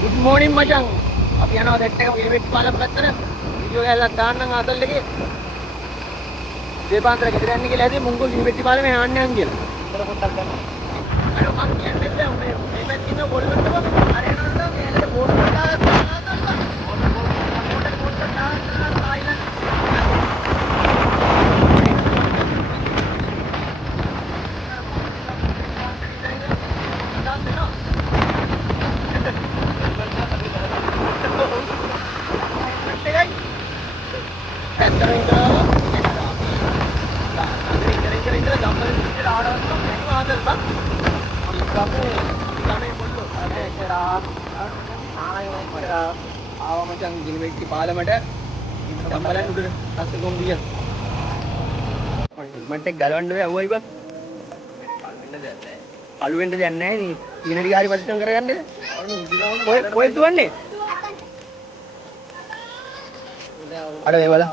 Good morning මචං. අපි යනවා සෙට් එක පිළිවෙත් පාලම පැත්තට. වීඩියෝ එකක් දාන්නම් ආතල් එකේ. දෙපාන්තර ගෙදර යන්න කියලා හැදී මුංගල් පිළිවෙත් පාලමේ යන්න යන් කියලා. ඉතල පොඩ්ඩක් ගන්න. අර මං කියන්නේ දැන් මේ පැත්තේ ඉන්න පොඩි වලට අර යනවා මේ ඇලට බෝඩ් එක දාගත්තා. ආව මචං ගිනිවෙච්ච පාලමට ඉන්න බලන්න උඩට රස්ත කොම්බිය. මන්ට ගලවන්න බෑ අවුවයි බං. අලු වෙන්න දෙයක් නැහැ නේ. ඊන ටික හරි පරිස්සම් කරගන්නද? කොහෙද දුවන්නේ? අර මේ වල.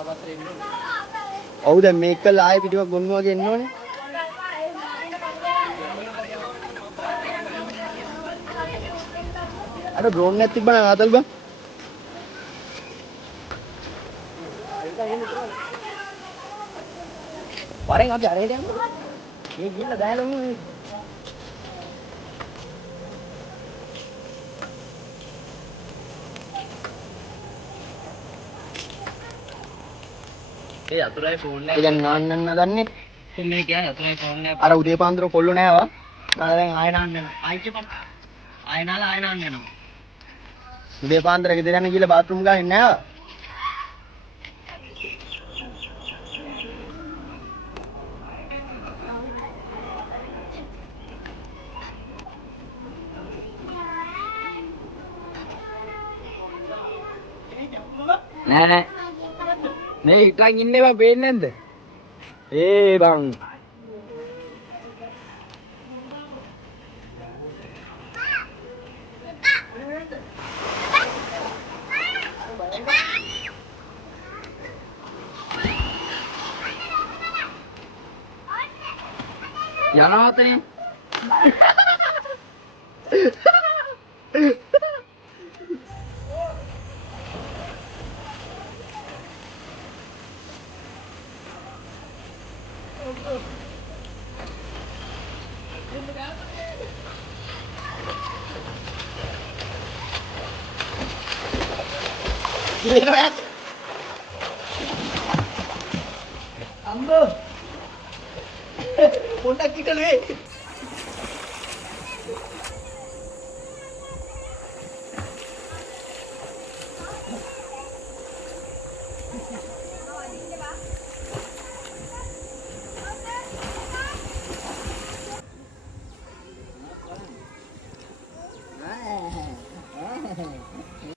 ඔව් දැන් මේක කළා ආයෙ පිටුවක් ගොන්න වගේ එන්න ඕනේ. අර ඩ්‍රෝන් එකක් තිබ්බනම් ආතල් බං. වරෙන් අපි අරහෙට යමු. මේ ගිහිල්ලා දාලා මු. ඒ අතුරයි ෆෝන් එක දැන් නාන්නන්න දන්නේ. මේ කියන්නේ අතුරයි ෆෝන් එක. අර උදේ පාන්දර කොල්ල නෑවා. දැන් ආය නාන්න යනවා. ආයි කියපන්. ආය නාලා ආය නාන්න යනවා. උදේ පාන්දර ගෙදර යන්න ගිහලා බාත් รู ම් ගානේ නෑවා. නෑ මේ හිටන් ඉන්නේ බං පේන්නේ නැද්ද? ඒ බං යනවතනේ අම්බෝ පොඩක් හිටලුවේ